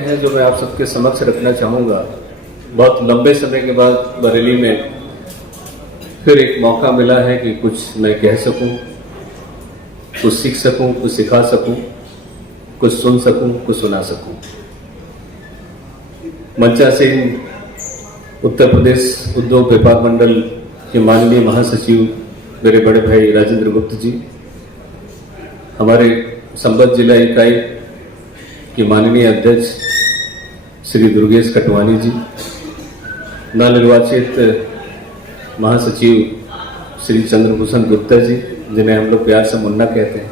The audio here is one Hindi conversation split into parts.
है जो मैं आप सबके समक्ष रखना चाहूँगा। बहुत लंबे समय के बाद बरेली में फिर एक मौका मिला है कि कुछ मैं कह सकूं, कुछ सीख सकूं, कुछ सिखा सकूं, कुछ सुन सकूं, कुछ सुना सकूं। मंचा सिंह उत्तर प्रदेश उद्योग व्यापार मंडल के माननीय महासचिव मेरे बड़े भाई राजेंद्र गुप्त जी, हमारे संबंध जिला इकाई के माननीय अध्यक्ष श्री दुर्गेश कटवानी जी, नवनिर्वाचित महासचिव श्री चंद्रभूषण गुप्ता जी, जिन्हें हम लोग प्यार से मुन्ना कहते हैं,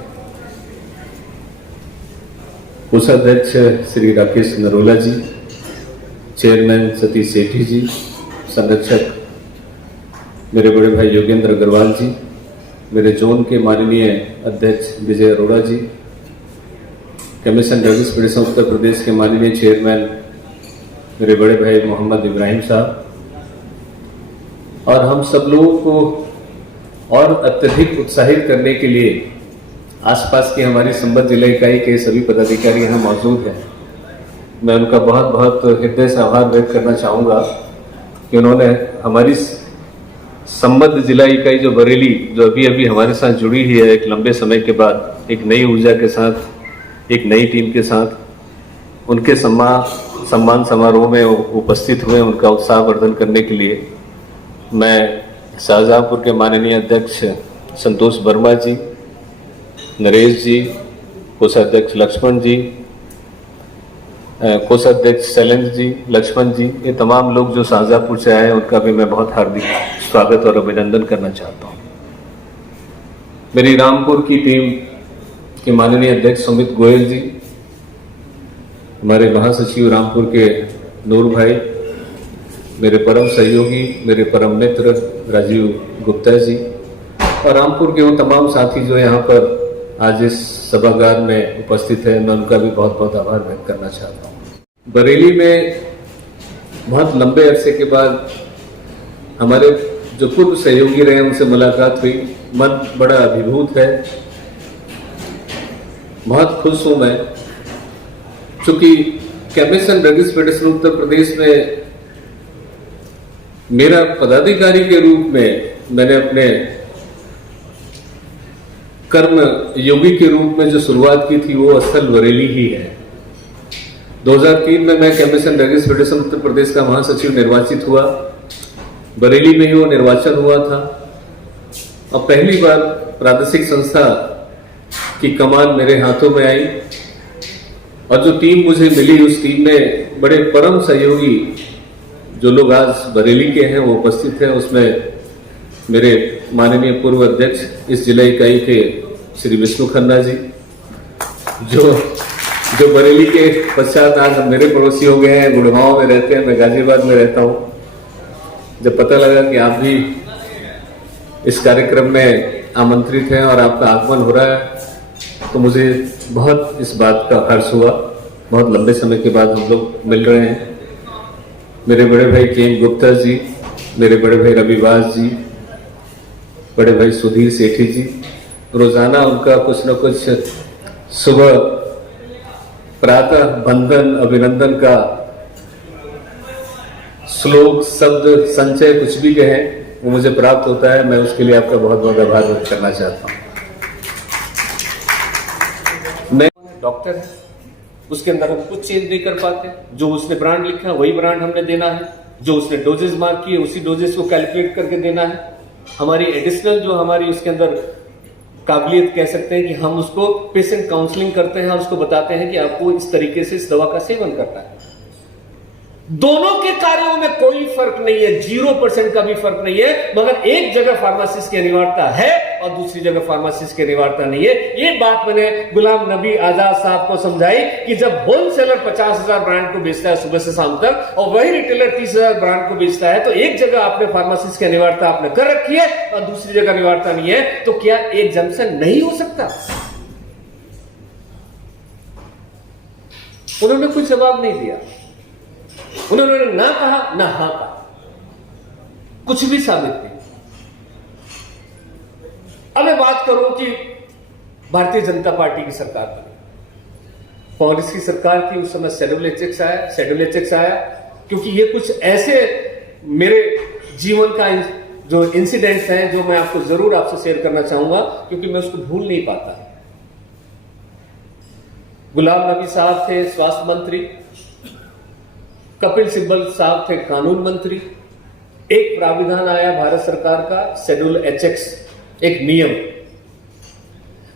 कोषाध्यक्ष श्री राकेश नरोला जी, चेयरमैन सतीश सेठी जी, संरक्षक मेरे बड़े भाई योगेंद्र अग्रवाल जी, मेरे जोन के माननीय अध्यक्ष विजय अरोड़ा जी, commission drugs federation Uttar Pradesh के माननीय चेयरमैन मेरे बड़े भाई मोहम्मद इब्राहिम साहब, और हम सब लोगों को और अत्यधिक उत्साहित करने के लिए आसपास की हमारी संबंध जिला इकाई के सभी पदाधिकारी यहाँ मौजूद हैं। मैं उनका बहुत बहुत हृदय से आभार व्यक्त करना चाहूँगा कि उन्होंने हमारी संबंध जिला इकाई जो बरेली, जो अभी अभी हमारे साथ जुड़ी हुई है एक लंबे समय के बाद, एक नई ऊर्जा के साथ, एक नई टीम के साथ, उनके सम्मान समारोह में उपस्थित हुए। उनका उत्साहवर्धन करने के लिए मैं शाहजहांपुर के माननीय अध्यक्ष संतोष वर्मा जी, नरेश जी, कोषाध्यक्ष लक्ष्मण जी, कोषाध्यक्ष शैलेंद्र जी, लक्ष्मण जी, ये तमाम लोग जो शाहजहांपुर से आए हैं, उनका भी मैं बहुत हार्दिक स्वागत और अभिनंदन करना चाहता हूँ। मेरी रामपुर की टीम के माननीय अध्यक्ष सुमित गोयल जी, हमारे महासचिव रामपुर के नूर भाई, मेरे परम सहयोगी, मेरे परम मित्र राजीव गुप्ता जी, और रामपुर के वो तमाम साथी जो यहाँ पर आज इस सभागार में उपस्थित है, मैं उनका भी बहुत बहुत आभार व्यक्त करना चाहता हूँ। बरेली में बहुत लंबे अरसे के बाद हमारे जो पूर्व सहयोगी रहे उनसे मुलाकात हुई। मन बड़ा अभिभूत है, बहुत खुश हूं मैं, चूंकि कमीशन ड्रग्स फेडरेशन उत्तर प्रदेश में मेरा पदाधिकारी के रूप में मैंने अपने कर्म योगी के रूप में जो शुरुआत की थी वो असल बरेली ही है। 2003 में मैं कमीशन ड्रग्स फेडरेशन उत्तर प्रदेश का महासचिव निर्वाचित हुआ। बरेली में ही वो निर्वाचन हुआ था और पहली बार प्रादेशिक संस्था की कमान मेरे हाथों में आई, और जो टीम मुझे मिली उस टीम में बड़े परम सहयोगी जो लोग आज बरेली के हैं वो उपस्थित हैं। उसमें मेरे माननीय पूर्व अध्यक्ष इस जिला इकाई के श्री विष्णु खन्ना जी, जो बरेली के पश्चात आज मेरे पड़ोसी हो गए हैं, गुड़गांव में रहते हैं, मैं गाजियाबाद में रहता हूं। जब पता लगा कि आप भी इस कार्यक्रम में आमंत्रित हैं और आपका आगमन हो रहा है, तो मुझे बहुत इस बात का हर्ष हुआ। बहुत लंबे समय के बाद हम लोग मिल रहे हैं। मेरे बड़े भाई केम गुप्ता जी, मेरे बड़े भाई रविवास जी, बड़े भाई सुधीर सेठी जी, रोजाना उनका कुछ न कुछ सुबह प्रातः बंधन अभिनंदन का श्लोक, शब्द, संचय, कुछ भी कहें, वो मुझे प्राप्त होता है। मैं उसके लिए आपका बहुत बहुत आभार व्यक्त करना चाहता हूँ। मैं डॉक्टर है, उसके अंदर हम कुछ चेंज नहीं कर पाते। जो उसने ब्रांड लिखा है वही ब्रांड हमने देना है, जो उसने डोजेस मार्क किए उसी डोजेस को कैलकुलेट करके देना है। हमारी एडिशनल जो हमारी उसके अंदर काबिलियत कह सकते हैं कि हम उसको पेशेंट काउंसलिंग करते हैं, उसको बताते हैं कि आपको इस तरीके से इस दवा का सेवन करना है। दोनों के कार्यों में कोई फर्क नहीं है, 0% का भी फर्क नहीं है, मगर एक जगह फार्मासिस्ट की अनिवार्यता है और दूसरी जगह फार्मासिस्ट की अनिवार्यता नहीं है। ये बात मैंने गुलाम नबी आजाद साहब को समझाई कि जब होलसेलर 50,000 ब्रांड को बेचता है सुबह से शाम तक और वही रिटेलर 30,000 ब्रांड को बेचता है, तो एक जगह आपने फार्मासिस्ट की अनिवार्यता आपने कर रखी है और दूसरी जगह अनिवार्यता नहीं है, तो क्या एक जंक्शन नहीं हो सकता? उन्होंने कोई जवाब नहीं दिया, उन्होंने ना कहा ना हाँ कहा, कुछ भी साबित नहीं। अब मैं बात करूं कि भारतीय जनता पार्टी की सरकार बनी, कांग्रेस की सरकार थी उस समय शेड्यूल एचएक्स आया, क्योंकि ये कुछ ऐसे मेरे जीवन का जो इंसिडेंट्स हैं जो मैं आपको जरूर आपसे शेयर करना चाहूंगा, क्योंकि मैं उसको भूल नहीं पाता। गुलाम नबी साहब थे स्वास्थ्य मंत्री, कपिल सिब्बल साहब थे कानून मंत्री। एक प्राविधान आया भारत सरकार का शेड्यूल एचएक्स, एक नियम,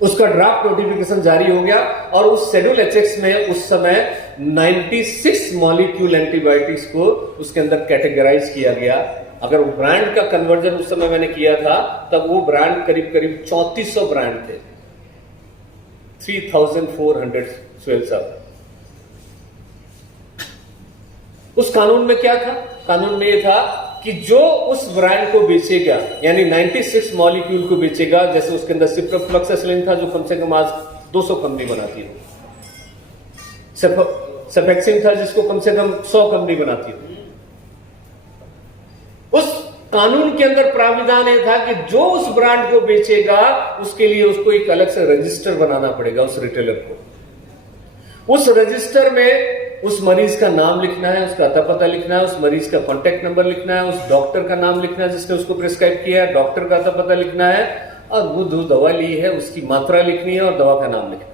उसका ड्राफ्ट नोटिफिकेशन जारी हो गया और उस शेड्यूल एचएक्स में उस समय 96 मॉलिक्यूल एंटीबायोटिक्स को उसके अंदर कैटेगराइज किया गया। अगर वो ब्रांड का कन्वर्जन उस समय मैंने किया था तब वो ब्रांड करीब करीब 3400 ब्रांड थे, 3412। उस कानून में क्या था? कानून में यह था कि जो उस ब्रांड को बेचेगा, यानी 96 मॉलिक्यूल को बेचेगा, जैसे उसके अंदर सिप्रोफ्लॉक्सासिलिन था जो कम से कम आज 200 कंपनी बनाती है, सेफेक्सिन था जिसको कम से कम 100 कंपनी बनाती है। उस कानून के अंदर प्राविधान यह था कि जो उस ब्रांड को बेचेगा उसके लिए उसको एक अलग से रजिस्टर बनाना पड़ेगा, उस रिटेलर को। उस रजिस्टर में उस मरीज का नाम लिखना है, उसका अता पता लिखना है, उस मरीज का कॉन्टेक्ट नंबर लिखना है, उस डॉक्टर का नाम लिखना है जिसने उसको प्रिस्क्राइब किया है, डॉक्टर का अता पता लिखना है, और वो जो दवा ली है उसकी मात्रा लिखनी है और दवा का नाम लिखना है।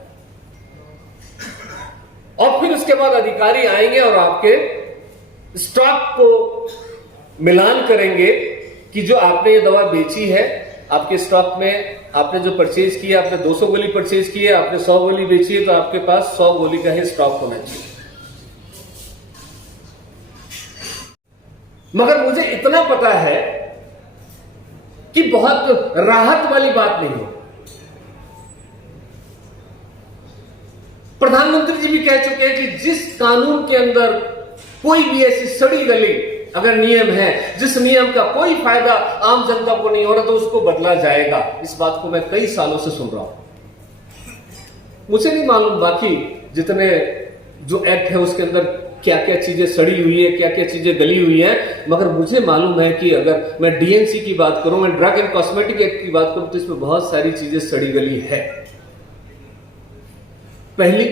और फिर उसके बाद अधिकारी आएंगे और आपके स्टॉक को मिलान करेंगे कि जो आपने ये दवा बेची है, आपके स्टॉक में आपने जो परचेज किया, आपने 200 गोली परचेज की है, आपने 100 गोली बेची है, तो आपके पास 100 गोली का ही स्टॉक होना चाहिए। मगर मुझे इतना पता है कि बहुत राहत वाली बात नहीं है। प्रधानमंत्री जी भी कह चुके हैं कि जिस कानून के अंदर कोई भी ऐसी सड़ी गली अगर नियम है, जिस नियम का कोई फायदा आम जनता को नहीं हो रहा, तो उसको बदला जाएगा। इस बात को मैं कई सालों से सुन रहा हूं। मुझे नहीं मालूम बाकी जितने जो एक्ट है उसके अंदर क्या क्या चीजें सड़ी हुई है, क्या क्या चीजें गली हुई है, मगर मुझे मालूम है कि अगर मैं डीएनसी की बात करूं, मैं ड्रग एंड कॉस्मेटिक एक्ट की बात करूं, तो इसमें बहुत सारी चीजें सड़ी गली है। पहली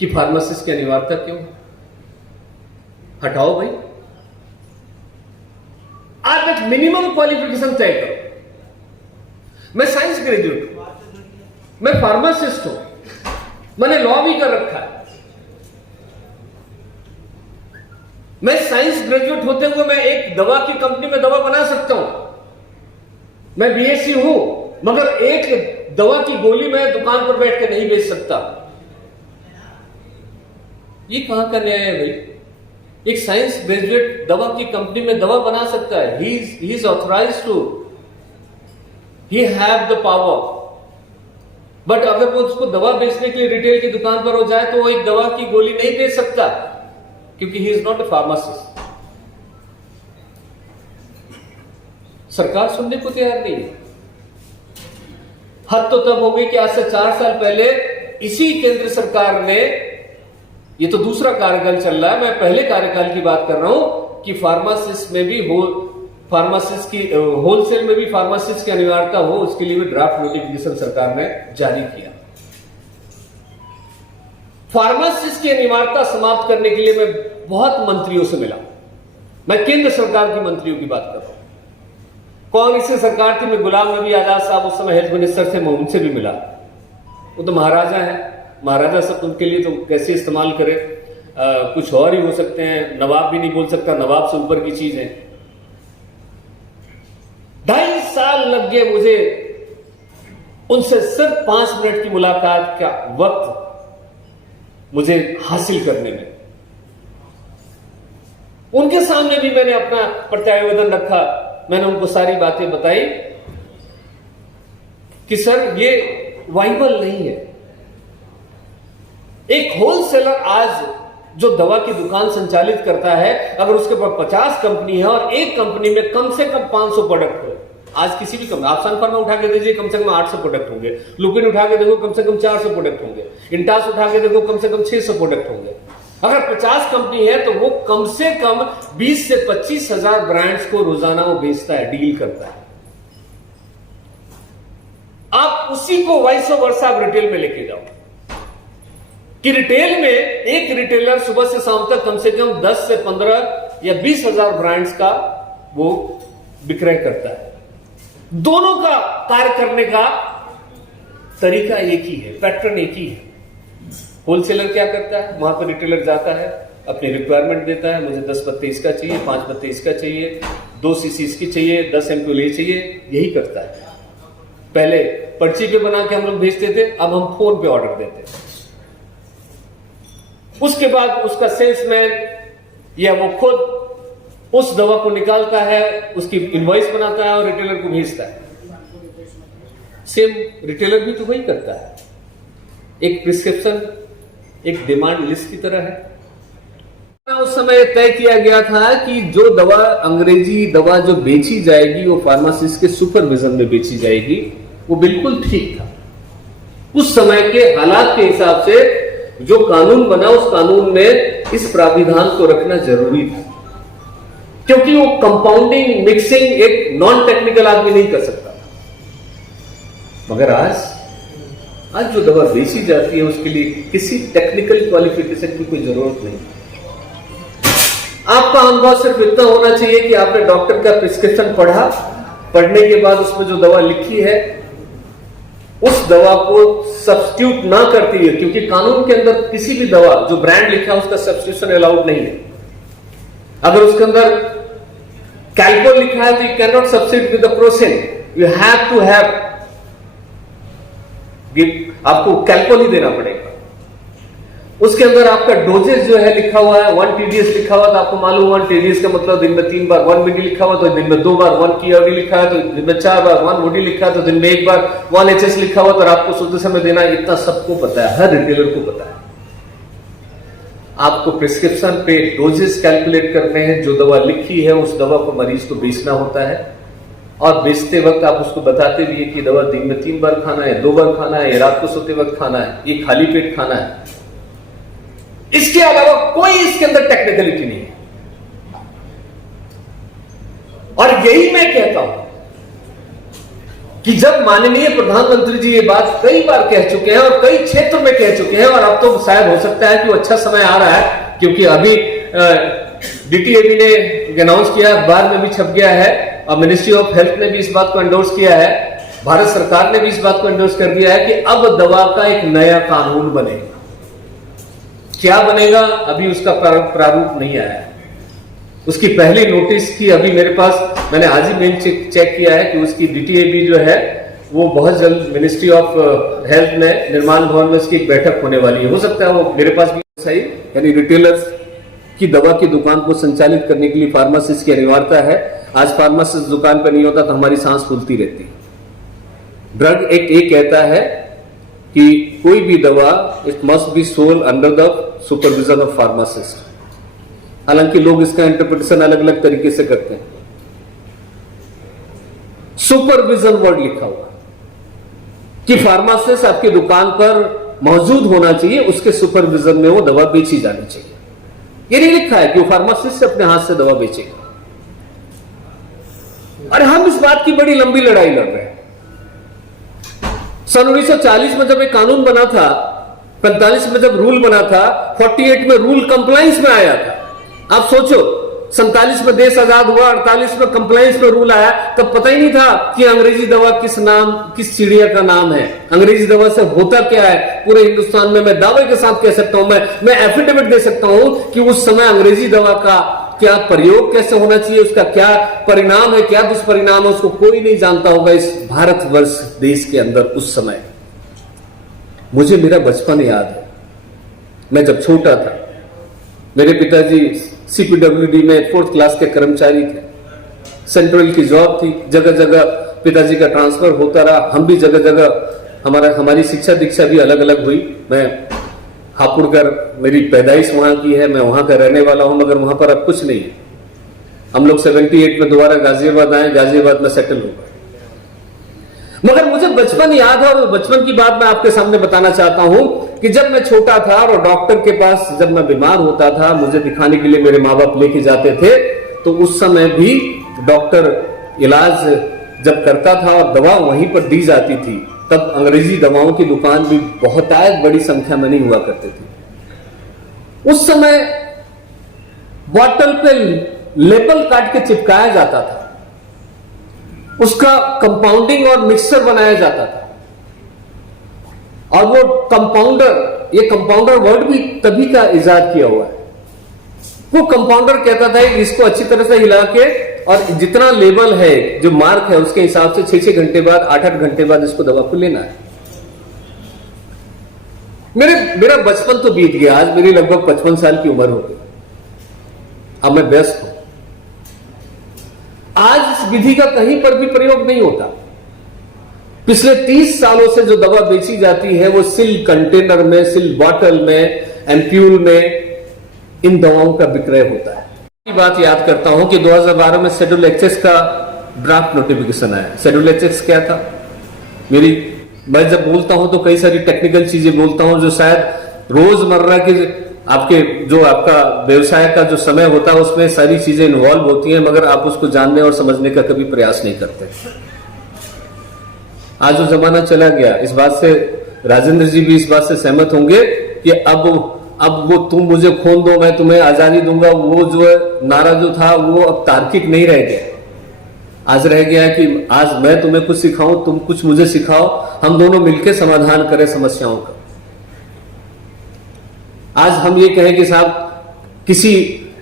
कि फार्मासिस्ट की अनिवार्यता क्यों? हटाओ भाई, आप एक मिनिमम क्वालिफिकेशन तय करो। मैं साइंस ग्रेजुएट हूं, मैं फार्मासिस्ट हूं, मैंने लॉ भी कर रखा है। मैं साइंस ग्रेजुएट होते हुए मैं एक दवा की कंपनी में दवा बना सकता हूं। मैं बीएससी हूं, मगर एक दवा की गोली मैं दुकान पर बैठ के नहीं बेच सकता। ये कहां का न्याय है भाई? एक साइंस ग्रेजुएट दवा की कंपनी में दवा बना सकता है। He is authorised to, he have the power. But अगर वो उसको दवा बेचने के लिए रिटेल की दुकान पर हो जाए तो वो एक दवा की गोली नहीं बेच सकता, क्योंकि he is not a pharmacist. सरकार सुनने को तैयार नहीं है। हद तो तब हो गई कि आज से 4 साल पहले इसी केंद्र सरकार ने, ये तो दूसरा कार्यकाल चल रहा है, मैं पहले कार्यकाल की बात कर रहा हूं, कि फार्मासिस्ट में भी फार्मासिस्ट की होलसेल में भी फार्मासिस्ट की अनिवार्यता हो, उसके लिए भी ड्राफ्ट नोटिफिकेशन सरकार ने जारी किया। फार्मासिस्ट की अनिवार्यता समाप्त करने के लिए मैं बहुत मंत्रियों से मिला। मैं केंद्र सरकार के मंत्रियों की बात कर रहा हूं। कौन सी सरकार थी? मैं गुलाम नबी आजाद साहब उस समय हेल्थ मिनिस्टर थे, मैं उनसे भी मिला। वो तो महाराजा है, महाराजा सब उनके लिए तो कैसे इस्तेमाल करे, कुछ और ही हो सकते हैं। नवाब भी नहीं बोल सकता, नवाब से ऊपर की चीज है। 2.5 साल लग गए मुझे उनसे सिर्फ 5 मिनट की मुलाकात का वक्त मुझे हासिल करने में। उनके सामने भी मैंने अपना प्रत्यावेदन रखा, मैंने उनको सारी बातें बताई कि सर ये वाइबल नहीं है। एक होलसेलर आज जो दवा की दुकान संचालित करता है, अगर उसके पास 50 कंपनी है और एक कंपनी में कम से कम 500 प्रोडक्ट हो, आज किसी भी कंपनी, आप सन फार्मा उठा के दीजिए कम से कम 800 प्रोडक्ट होंगे, लुपिन उठा के देखो कम से कम 400 प्रोडक्ट होंगे, इंटास उठा के देखो कम से कम 600 प्रोडक्ट होंगे। अगर 50 कंपनी है तो वो कम से कम 20 से 25 हजार ब्रांड्स को रोजाना वो बेचता है, डील करता है। आप उसी को वाइस वर्सा आप रिटेल में लेके जाओ। कि रिटेल में एक रिटेलर सुबह से शाम तक कम से कम 10 से 15 या 20,000 ब्रांड्स का वो विक्रय करता है। दोनों का कार्य करने का तरीका एक ही है, पैटर्न एक ही है। होलसेलर क्या करता है, वहां पर रिटेलर जाता है, अपनी रिक्वायरमेंट देता है, मुझे 10 पत्ते इसका चाहिए, 5 पत्ते इसका चाहिए, 2 सीसी इसकी चाहिए, 10 एमक्यूएल ये चाहिए, यही करता है। पहले पर्ची पे बना के हम लोग भेजते थे, अब हम फोन पे ऑर्डर देते हैं। उसके बाद उसका सेल्समैन या वो खुद उस दवा को निकालता है, उसकी इनवॉइस बनाता है और रिटेलर को भेजता है। सेम रिटेलर भी तो वही करता है, एक प्रिस्क्रिप्शन एक डिमांड लिस्ट की तरह है। उस समय तय किया गया था कि जो दवा अंग्रेजी दवा जो बेची जाएगी वो फार्मासिस्ट के सुपरविजन में बेची जाएगी, वो बिल्कुल ठीक था। उस समय के हालात के हिसाब से जो कानून बना, उस कानून में इस प्राविधान को रखना जरूरी था, क्योंकि वो कंपाउंडिंग मिक्सिंग एक नॉन टेक्निकल आदमी नहीं कर सकता। मगर आज जो दवा बेची जाती है उसके लिए किसी टेक्निकल क्वालिफिकेशन की कोई जरूरत नहीं। आपका अनुभव सिर्फ इतना होना चाहिए कि आपने डॉक्टर का प्रिस्क्रिप्शन पढ़ा, पढ़ने के बाद उसमें जो दवा लिखी है उस दवा को सब्स्टिट्यूट ना करती है, क्योंकि कानून के अंदर किसी भी दवा जो ब्रांड लिखा है उसका सब्स्टिट्यूशन अलाउड नहीं है। अगर उसके अंदर कैल्कोल लिखा है तो you can not substitute with the Crocin, you have to have, आपको कैल्कोल ही देना पड़ेगा। उसके अंदर आपका डोजेज जो है लिखा हुआ है 1 TDS लिखा हुआ, तो आपको मालूम 1 TDS का मतलब दिन में 3 बार 1 मिली लिखा हुआ, तो दिन में 2 बार 1 KOD लिखा है, तो दिन में 4 बार 1 OD लिखा है, तो दिन में 1 बार 1 HS लिखा हुआ, तो आपको सोते समय देना। इतना सबको पता है, हर रिटेलर को पता है। आपको प्रिस्क्रिप्शन पे डोजेस कैलकुलेट करने हैं, जो दवा लिखी है उस दवा को मरीज को बेचना होता है, और बेचते वक्त आप उसको बताते भी है कि दवा दिन में 3 बार खाना है, 2 बार खाना है, रात को सोते वक्त खाना है, ये खाली पेट खाना है। इसके अलावा कोई इसके अंदर टेक्निकलिटी नहीं है। और यही मैं कहता हूं कि जब माननीय प्रधानमंत्री जी ये बात कई बार कह चुके हैं और कई क्षेत्र में कह चुके हैं, और अब तो शायद हो सकता है कि वो अच्छा समय आ रहा है, क्योंकि अभी DTAB ने अनाउंस किया, अखबार में भी छप गया है, और मिनिस्ट्री ऑफ हेल्थ ने भी इस बात को एंडोर्स किया है, भारत सरकार ने भी इस बात को एंडोर्स कर दिया है कि अब दवा का एक नया कानून बनेगा। क्या बनेगा अभी उसका प्रारूप नहीं आया है। उसकी पहली नोटिस की अभी मेरे पास, मैंने आज ही मेल चेक किया है कि उसकी DTAB जो है वो बहुत जल्द मिनिस्ट्री ऑफ हेल्थ में निर्माण भवन में उसकी एक बैठक होने वाली है। हो सकता है वो मेरे पास भी सही, यानी रिटेलर्स की दवा की दुकान को संचालित करने के लिए फार्मासिस्ट की अनिवार्यता है। आज फार्मासिस्ट दुकान पर नहीं होता तो हमारी सांस फूलती रहती है। ड्रग एक्ट ये कहता है कि कोई भी दवा it must be sold under the supervision of pharmacist. हालांकि लोग इसका इंटरप्रिटेशन अलग अलग तरीके से करते हैं। सुपरविजन वर्ड लिखा हुआ कि फार्मासिस्ट आपकी दुकान पर मौजूद होना चाहिए, उसके सुपरविजन में वो दवा बेची जानी चाहिए। ये नहीं लिखा है कि वो फार्मासिस्ट अपने हाथ से दवा बेचेगा। और हम इस बात की बड़ी लंबी लड़ाई लड़ रहे हैं। सन 1940 में जब एक कानून बना था, 45 में जब रूल बना था, 48 में रूल कंप्लायंस में आया था। आप सोचो, 47 में देश आजाद हुआ, 48 में कंप्लायंस में रूल आया, तब पता ही नहीं था कि अंग्रेजी दवा किस चिड़िया का नाम है, अंग्रेजी दवा से होता क्या है। पूरे हिंदुस्तान में मैं दावे के साथ कह सकता हूं, मैं एफिडेविट दे सकता हूं कि उस समय अंग्रेजी दवा का क्या प्रयोग कैसे होना चाहिए, उसका क्या परिणाम है, क्या दुष्परिणाम है, उसको कोई नहीं जानता होगा इस भारतवर्ष देश के अंदर उस समय। मुझे मेरा बचपन याद है। मैं जब छोटा था, मेरे पिताजी CPWD में 4th क्लास के कर्मचारी थे, सेंट्रल की जॉब थी, जगह जगह पिताजी का ट्रांसफर होता रहा, हम भी जगह जगह हमारी शिक्षा दीक्षा भी अलग अलग हुई। मैं हापुड़कर, मेरी पैदाइश वहां की है, मैं वहां का रहने वाला हूं, मगर वहां पर अब कुछ नहीं है। हम लोग 78 में दोबारा गाजियाबाद आए, गाजियाबाद में सेटल हो गए। मगर मुझे बचपन याद है, और बचपन की बात मैं आपके सामने बताना चाहता हूं कि जब मैं छोटा था और डॉक्टर के पास जब मैं बीमार होता था, मुझे दिखाने के लिए मेरे माँ बाप लेके जाते थे, तो उस समय भी डॉक्टर इलाज जब करता था और दवा वहीं पर दी जाती थी, तब अंग्रेजी दवाओं की दुकान भी बहुतायत बड़ी संख्या में नहीं हुआ करते थे। उस समय बॉटल पे लेबल काट के चिपकाया जाता था, उसका कंपाउंडिंग और मिक्सचर बनाया जाता था, और वो कंपाउंडर, ये कंपाउंडर वर्ड भी तभी का इजाद किया हुआ है। वो कंपाउंडर कहता था कि इसको अच्छी तरह से हिला के, और जितना लेबल है, जो मार्क है, उसके हिसाब से 6-6 घंटे बाद, 8-8 घंटे बाद इसको दवा को लेना है। मेरा बचपन तो बीत गया, आज मेरी लगभग 55 साल की उम्र हो गई, अब मैं व्यस्त हूं। आज इस विधि का कहीं पर भी प्रयोग नहीं होता। पिछले 30 सालों से जो दवा बेची जाती है वो सिल कंटेनर में, सिल बॉटल में, एम्प्यूल में इन दवाओं का विक्रय होता है। ये बात याद करता हूं कि 2012 में शेड्यूल एक्सेस का ड्राफ्ट नोटिफिकेशन आया। शेड्यूल एक्सेस क्या था? मैं जब बोलता हूं तो कई सारी टेक्निकल चीजें बोलता हूं जो शायद रोजमर्रा के आपका व्यवसाय का जो समय होता है उसमें सारी चीजें इन्वॉल्व होती हैं, मगर आप उसको जानने और समझने का कभी प्रयास नहीं करते। आज जो जमाना चला गया, इस बात से राजेंद्र जी भी इस बात से सहमत होंगे कि अब वो तुम मुझे खून दो मैं तुम्हें आजादी दूंगा, वो जो नारा जो था वो अब तार्किक नहीं रह गया। आज रह गया है कि आज मैं तुम्हें कुछ सिखाऊं, तुम कुछ मुझे सिखाओ, हम दोनों मिलकर समाधान करें समस्याओं का। आज हम ये कहें कि साहब किसी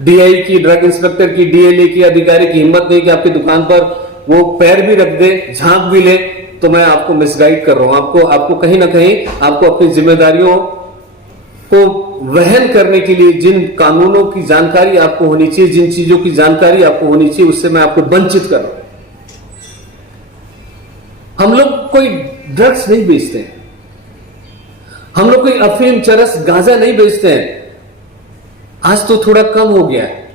डीआई की, ड्रग इंस्पेक्टर की, डीएलए की अधिकारी की हिम्मत नहीं कि आपकी दुकान पर वो पैर भी रख दे, झांक भी ले, तो मैं आपको मिसगाइड कर रहा हूं। आपको कहीं ना कहीं आपको अपनी जिम्मेदारियों को वहन करने के लिए जिन कानूनों की जानकारी आपको होनी चाहिए, जिन चीजों की जानकारी आपको होनी चाहिए, उससे मैं आपको वंचित कर रहा हूं। हम लोग कोई ड्रग्स नहीं बेचते हैं, हम लोग कोई अफीम, चरस, गांजा नहीं बेचते हैं। आज तो थोड़ा कम हो गया है।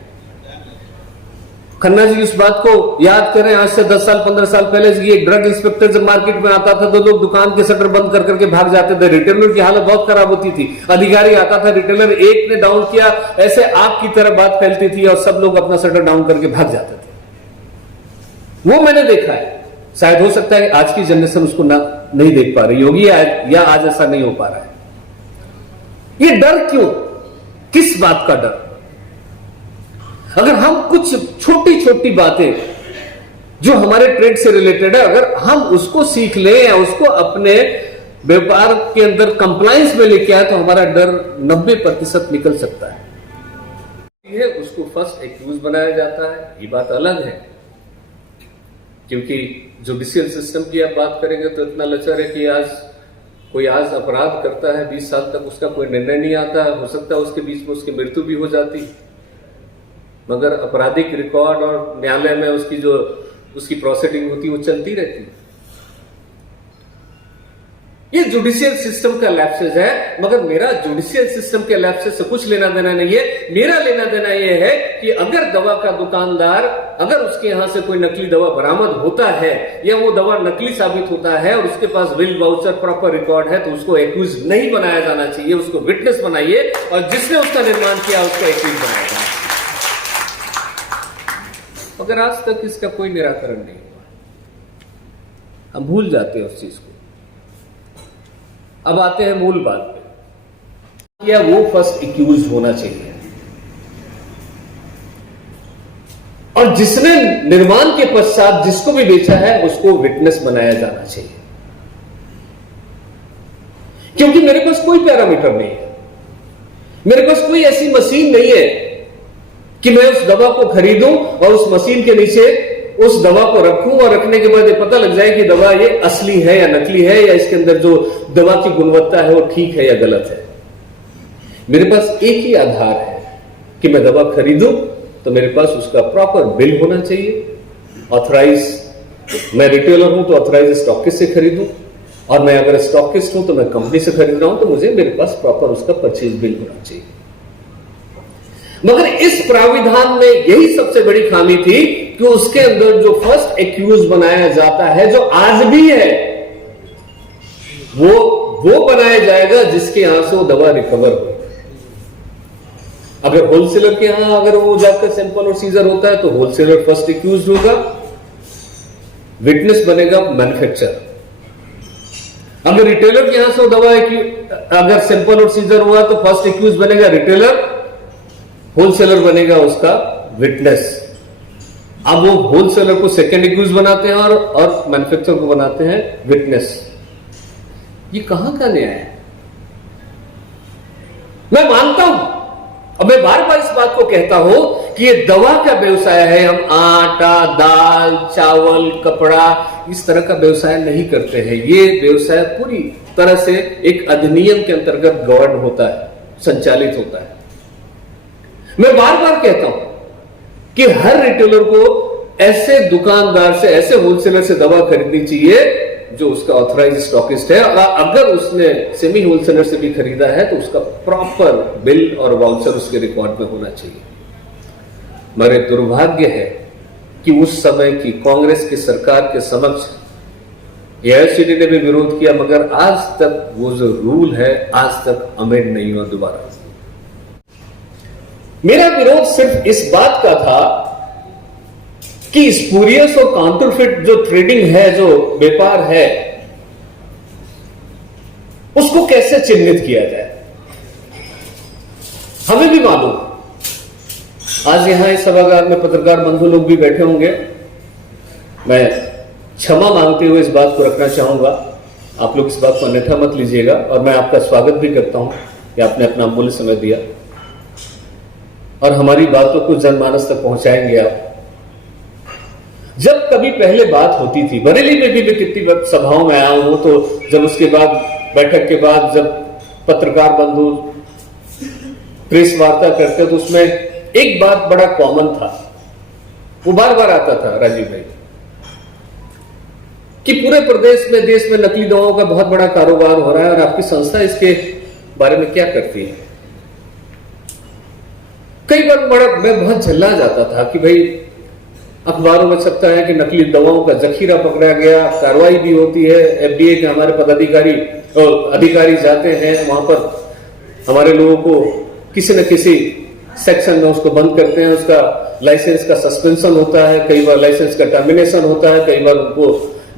खन्ना जी उस बात को याद करें, आज से 10 साल 15 साल पहले एक ड्रग इंस्पेक्टर जब मार्केट में आता था तो लोग दुकान के शटर बंद कर करके भाग जाते थे। रिटेलर की हालत बहुत खराब होती थी। अधिकारी आता था, रिटेलर एक ने डाउन किया, ऐसे आग की तरह बात फैलती थी और सब लोग अपना शटर डाउन करके भाग जाते थे। वो मैंने देखा है। शायद हो सकता है आज की जनरेशन उसको नहीं देख पा रही होगी, या आज ऐसा नहीं हो पा रहा है। ये डर क्यों? किस बात का डर? अगर हम कुछ छोटी छोटी बातें जो हमारे ट्रेड से रिलेटेड है, अगर हम उसको सीख लें या उसको अपने व्यापार के अंदर कंप्लायंस में लेके आए, तो हमारा डर 90% निकल सकता है। उसको फर्स्ट एक्यूज बनाया जाता है, ये बात अलग है, क्योंकि जुडिशियल सिस्टम की आप बात करेंगे तो इतना लचर है कि कोई अपराध करता है, 20 साल तक उसका कोई निर्णय नहीं आता है। हो सकता है उसके बीच में उसकी मृत्यु भी हो जाती, मगर आपराधिक रिकॉर्ड और न्यायालय में उसकी प्रोसीडिंग होती वो चलती रहती। ये जुडिशियल सिस्टम का लैप्सेस है, मगर मेरा जुडिशियल सिस्टम के लैप्सेस से कुछ लेना देना नहीं है। मेरा लेना देना यह है कि अगर दवा का दुकानदार, अगर उसके यहां से कोई नकली दवा बरामद होता है या वो दवा नकली साबित होता है और उसके पास बिल, वाउचर, प्रॉपर रिकॉर्ड है, तो उसको एक्यूज नहीं बनाया जाना चाहिए, उसको विटनेस बनाइए, और जिसने उसका निर्माण किया उसको एक्यूज बनाया जाए। मगर आज तक इसका कोई निराकरण नहीं हुआ, हम भूल जाते हैं उस चीज को। अब आते हैं मूल बात पे, क्या वो फर्स्ट एक्यूज होना चाहिए, और जिसने निर्माण के पश्चात जिसको भी बेचा है उसको विटनेस बनाया जाना चाहिए। क्योंकि मेरे पास कोई पैरामीटर नहीं है, मेरे पास कोई ऐसी मशीन नहीं है कि मैं उस दवा को खरीदूं और उस मशीन के नीचे उस दवा को रखूं और रखने के बाद ये पता लग जाए कि दवा ये असली है या नकली है, या इसके अंदर जो दवा की गुणवत्ता है वो ठीक है या गलत है। मेरे पास एक ही आधार है कि मैं दवा खरीदूं तो मेरे पास उसका प्रॉपर बिल होना चाहिए, ऑथराइज, मैं रिटेलर हूं तो ऑथराइज स्टॉकिस्ट से खरीदूं, और मैं अगर स्टॉकिस्ट हूं तो मैं कंपनी से खरीद रहा हूं तो मेरे पास प्रॉपर उसका परचेज बिल होना चाहिए। मगर इस प्राविधान में यही सबसे बड़ी खामी थी कि उसके अंदर जो फर्स्ट एक्यूज बनाया जाता है, जो आज भी है, वो बनाया जाएगा जिसके यहां से वो दवा रिकवर हो। अगर होलसेलर के यहां अगर वो जाकर सैंपल और सीजर होता है तो होलसेलर फर्स्ट एक्यूज होगा, विटनेस बनेगा मैन्युफैक्चरर। अगर रिटेलर के यहां से वो दवा है कि अगर सैंपल और सीजर हुआ तो फर्स्ट एक्यूज बनेगा रिटेलर, होलसेलर बनेगा उसका विटनेस। अब वो होलसेलर को सेकंड एक्यूज बनाते हैं और मैन्युफैक्चरर को बनाते हैं विटनेस। ये कहां का न्याय है? मैं मानता हूं और मैं बार बार इस बात को कहता हूं कि ये दवा का व्यवसाय है। हम आटा, दाल, चावल, कपड़ा इस तरह का व्यवसाय नहीं करते हैं। ये व्यवसाय पूरी तरह से एक अधिनियम के अंतर्गत गवर्न होता है, संचालित होता है। मैं बार बार कहता हूं कि हर रिटेलर को ऐसे दुकानदार से, ऐसे होलसेलर से दवा खरीदनी चाहिए जो उसका ऑथराइज स्टॉकिस्ट है, और अगर उसने सेमी होलसेलर से भी खरीदा है तो उसका प्रॉपर बिल और वाउचर उसके रिकॉर्ड में होना चाहिए। मेरे दुर्भाग्य है कि उस समय की कांग्रेस की सरकार के समक्ष एआईसीटी ने भी विरोध किया, मगर आज तक वो जो रूल है आज तक अमेंड नहीं हुआ दोबारा। मेरा विरोध सिर्फ इस बात का था कि स्पूरियस और काउंटरफिट जो ट्रेडिंग है, जो व्यापार है, उसको कैसे चिन्हित किया जाए। हमें भी मालूम, आज यहां इस सभागार में पत्रकार बंधु लोग भी बैठे होंगे। मैं क्षमा मांगते हुए इस बात को रखना चाहूंगा, आप लोग इस बात को अन्यथा मत लीजिएगा, और मैं आपका स्वागत भी करता हूं कि आपने अपना अमूल्य समय दिया और हमारी बातों को जनमानस तक पहुंचाएंगे आप। जब कभी पहले बात होती थी, बरेली में भी कितनी सभाओं में आया हूं, तो जब उसके बाद बैठक के बाद जब पत्रकार बंधु प्रेस वार्ता करते तो उसमें एक बात बड़ा कॉमन था, वो बार बार आता था राजीव भाई, कि पूरे प्रदेश में, देश में नकली दवाओं का बहुत बड़ा कारोबार हो रहा है और आपकी संस्था इसके बारे में क्या करती है। कई बार मैं बहुत झल्ला जाता था कि भाई अखबारों में छपता है कि नकली दवाओं का जखीरा पकड़ा गया, कार्रवाई भी होती है, एफडीए के हमारे पदाधिकारी और अधिकारी जाते हैं वहां पर, हमारे लोगों को किसी न किसी सेक्शन में उसको बंद करते हैं, उसका लाइसेंस का सस्पेंशन होता है, कई बार लाइसेंस का टर्मिनेशन होता है, कई बार उनको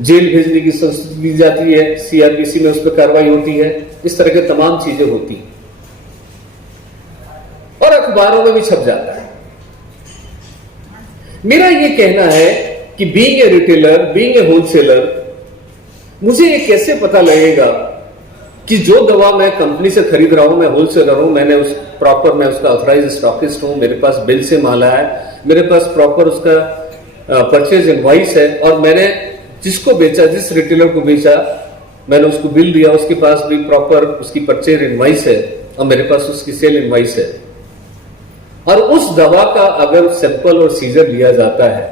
जेल भेजने की संस्कृति दी जाती है, सीआरपीसी में उस पर कार्रवाई होती है। इस तरह के तमाम चीजें होती हैं और अखबारों में भी छप जाता है। मेरा ये कहना है कि being a retailer, being a wholesaler, मुझे ये कैसे पता लगेगा कि जो दवा मैं कंपनी से खरीद रहा हूं, मैं होलसेलर हूं, मैं उसका ऑथराइज स्टॉकिस्ट हूं, मेरे पास बिल से माल है, मेरे पास प्रॉपर उसका परचेज इनवॉइस है, और मैंने जिसको बेचा, जिस रिटेलर को बेचा, मैंने उसको बिल दिया, उसके पास भी प्रॉपर उसकी परचेज इनवॉइस है और मेरे पास उसकी सेल इनवॉइस है। और उस दवा का अगर सैंपल और सीजर लिया जाता है,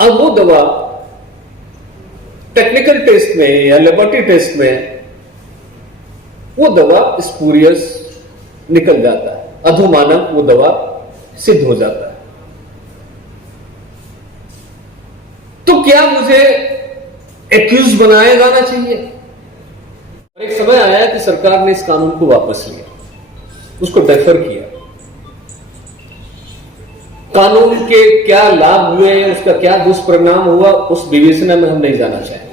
अब वो दवा टेक्निकल टेस्ट में या लेबोरेटरी टेस्ट में वो दवा स्पूरियस निकल जाता है, अधोमानक वो दवा सिद्ध हो जाता है, तो क्या मुझे एक्यूज बनाया जाना चाहिए? और एक समय आया कि सरकार ने इस कानून को वापस लिया, उसको डेफर किया। कानून के क्या लाभ हुए, उसका क्या दुष्परिणाम हुआ, उस विवेचना में हम नहीं जाना चाहेंगे।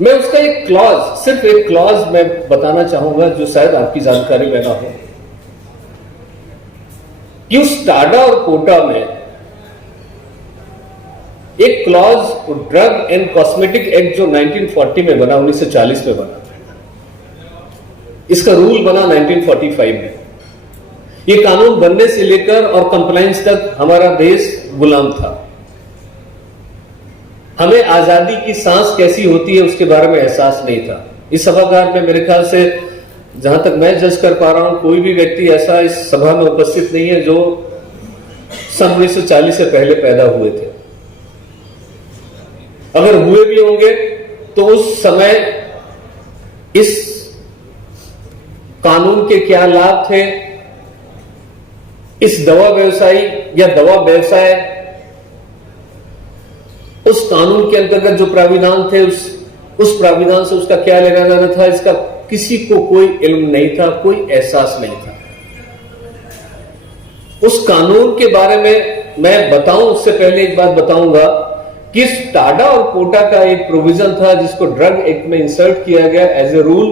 मैं उसका एक क्लॉज, सिर्फ एक क्लॉज मैं बताना चाहूंगा जो शायद आपकी जानकारी में ना हो, कि उस टाडा और कोटा में एक clause drug and cosmetic act जो 1940 में बना, 1940 में बना, इसका रूल बना 1945 में। ये कानून बनने से लेकर और कंप्लायंस तक हमारा देश गुलाम था। हमें आजादी की सांस कैसी होती है उसके बारे में एहसास नहीं था। इस सभागार में मेरे ख्याल से, जहां तक मैं जज कर पा रहा हूं, कोई भी व्यक्ति ऐसा इस सभा में उपस्थित नहीं है जो सन 1940 से पहले पैदा हुए थे। अगर हुए भी होंगे तो उस समय इस कानून के क्या लाभ थे, इस दवा व्यवसायी या दवा व्यवसाय, उस कानून के अंतर्गत जो प्राविधान थे, उस प्राविधान से उसका क्या लेना देना था, इसका किसी को कोई इल्म नहीं था, कोई एहसास नहीं था। उस कानून के बारे में मैं बताऊं उससे पहले एक बात बताऊंगा कि इस टाडा और पोटा का एक प्रोविजन था जिसको ड्रग एक्ट में इंसर्ट किया गया एज ए रूल,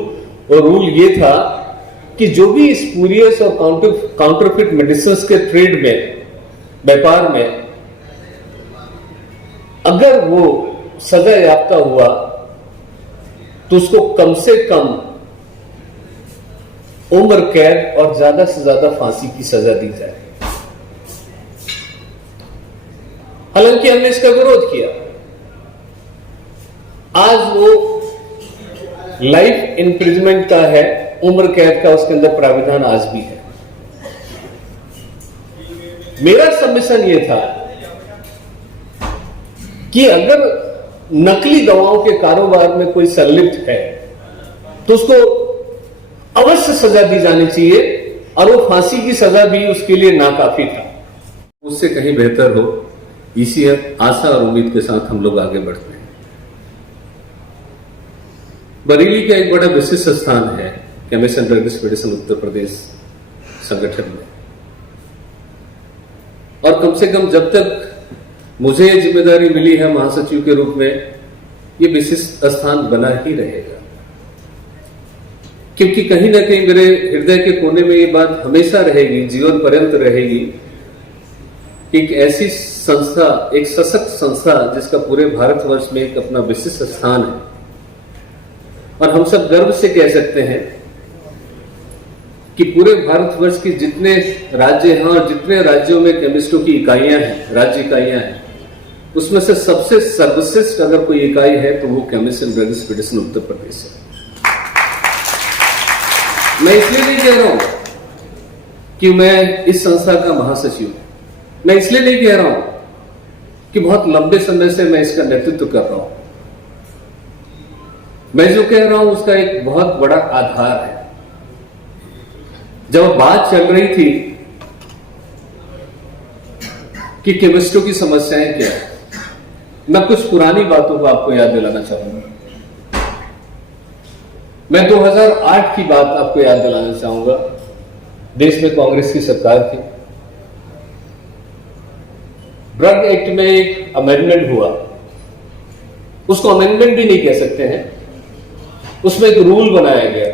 और रूल ये था कि जो भी स्पूरियस और काउंटरफिट मेडिसिन के ट्रेड में, व्यापार में अगर वो सजा याफ्ता हुआ तो उसको कम से कम उम्र कैद और ज्यादा से ज्यादा फांसी की सजा दी जाए। हालांकि हमने इसका विरोध किया। आज वो लाइफ इंप्रिजमेंट का है, उम्र कैद का उसके अंदर प्राविधान आज भी है। मेरा सबमिशन ये था कि अगर नकली दवाओं के कारोबार में कोई संलिप्त है तो उसको अवश्य सजा दी जानी चाहिए, और वो फांसी की सजा भी उसके लिए नाकाफी था। उससे कहीं बेहतर हो, इसी आशा और उम्मीद के साथ हम लोग आगे बढ़ते हैं। बरेली का एक बड़ा विशिष्ट स्थान है chemist and drug federation Uttar प्रदेश संगठन में, और कम से कम जब तक मुझे ये जिम्मेदारी मिली है महासचिव के रूप में, ये विशिष्ट स्थान बना ही रहेगा। क्योंकि कहीं ना कहीं मेरे हृदय के कोने में ये बात हमेशा रहेगी, जीवन पर्यंत रहेगी, कि एक ऐसी संस्था, एक सशक्त संस्था जिसका पूरे भारतवर्ष में एक अपना विशिष्ट स्थान है, और हम सब गर्व से कह सकते हैं कि पूरे भारतवर्ष के जितने राज्य हैं और जितने राज्यों में केमिस्टों की इकाइयां हैं, राज्य इकाइयां हैं, उसमें से सबसे सर्वश्रेष्ठ अगर कोई इकाई है तो वो chemist and drug federation Uttar प्रदेश है। मैं इसलिए नहीं कह रहा हूं कि मैं इस संस्था का महासचिव हूं, मैं इसलिए नहीं कह रहा हूं कि बहुत लंबे समय से मैं इसका नेतृत्व कर रहा हूं। मैं जो कह रहा हूं उसका एक बहुत बड़ा आधार है। जब बात चल रही थी कि केमिस्टों की समस्याएं क्या है, मैं कुछ पुरानी बातों को आपको याद दिलाना चाहूंगा। मैं 2008 की बात आपको याद दिलाना चाहूंगा। देश में कांग्रेस की सरकार थी। ड्रग एक्ट में एक अमेंडमेंट हुआ, उसको अमेंडमेंट भी नहीं कह सकते हैं, उसमें एक रूल बनाया गया।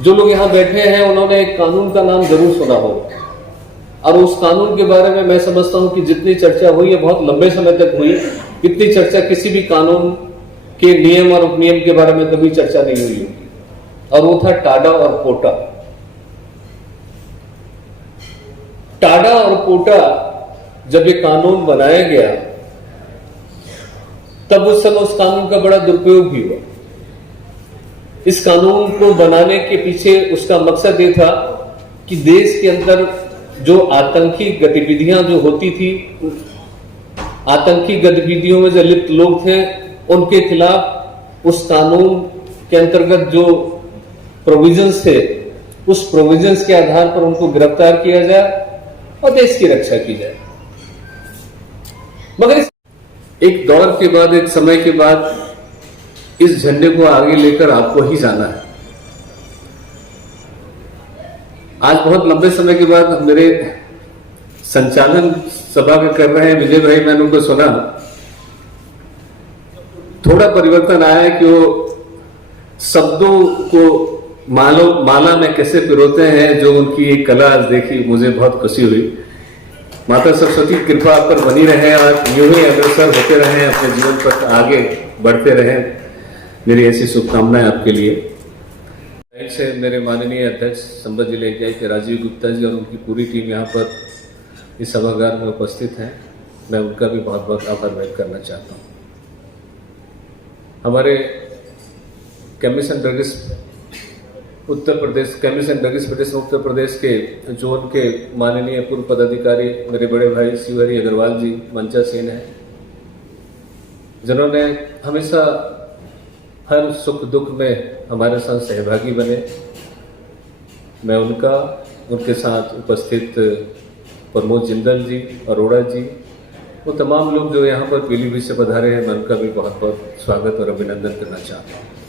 जो लोग यहां बैठे हैं उन्होंने एक कानून का नाम जरूर सुना होगा, और उस कानून के बारे में मैं समझता हूं कि जितनी चर्चा हुई है बहुत लंबे समय तक हुई, इतनी चर्चा किसी भी कानून के नियम और उपनियम के बारे में कभी चर्चा नहीं हुई, और वो था टाडा और पोटा। टाडा और पोटा जब ये कानून बनाया गया तब उस समय उस कानून का बड़ा दुरुपयोग भी हुआ। इस कानून को बनाने के पीछे उसका मकसद ये था कि देश के अंदर जो आतंकी गतिविधियां जो होती थी, आतंकी गतिविधियों में जो लिप्त लोग थे, उनके खिलाफ उस कानून के अंतर्गत जो प्रोविजंस थे, उस प्रोविजंस के आधार पर उनको गिरफ्तार किया जाए और देश की रक्षा की जाए। मगर एक दौर के बाद, एक समय के बाद इस झंडे को आगे लेकर आपको ही जाना है। आज बहुत लंबे समय के बाद मेरे संचालन सभा का कर रहे हैं विजय भाई, मैंने उनको सुना, थोड़ा परिवर्तन आया है कि वो शब्दों को माला में कैसे पिरोते हैं, जो उनकी एक कला आज देखी, मुझे बहुत खुशी हुई। माता सरस्वती की कृपा आप पर बनी रहे और यूं ही अग्रसर होते रहे, अपने जीवन पर आगे बढ़ते रहे, मेरी ऐसी शुभकामनाएं आपके लिए। से मेरे माननीय अध्यक्ष संबल जिला इकाई के राजीव गुप्ता जी और उनकी पूरी टीम यहाँ पर इस सभागार में उपस्थित हैं, मैं उनका भी बहुत बहुत आभार व्यक्त करना चाहता हूँ। हमारे chemist and drugs Uttar Pradesh, chemist and drugs federation Uttar Pradesh के जोन के माननीय पूर्व पदाधिकारी मेरे बड़े भाई शिवहरी अग्रवाल जी मंचा सेन हैं, जिन्होंने हमेशा हर सुख दुख में हमारे साथ सहभागी बने। मैं उनके साथ उपस्थित प्रमोद जिंदल जी, अरोड़ा जी, वो तमाम लोग जो यहाँ पर पीलीभीत से पधारे हैं, मैं उनका भी बहुत बहुत स्वागत और अभिनंदन करना चाहता हूँ।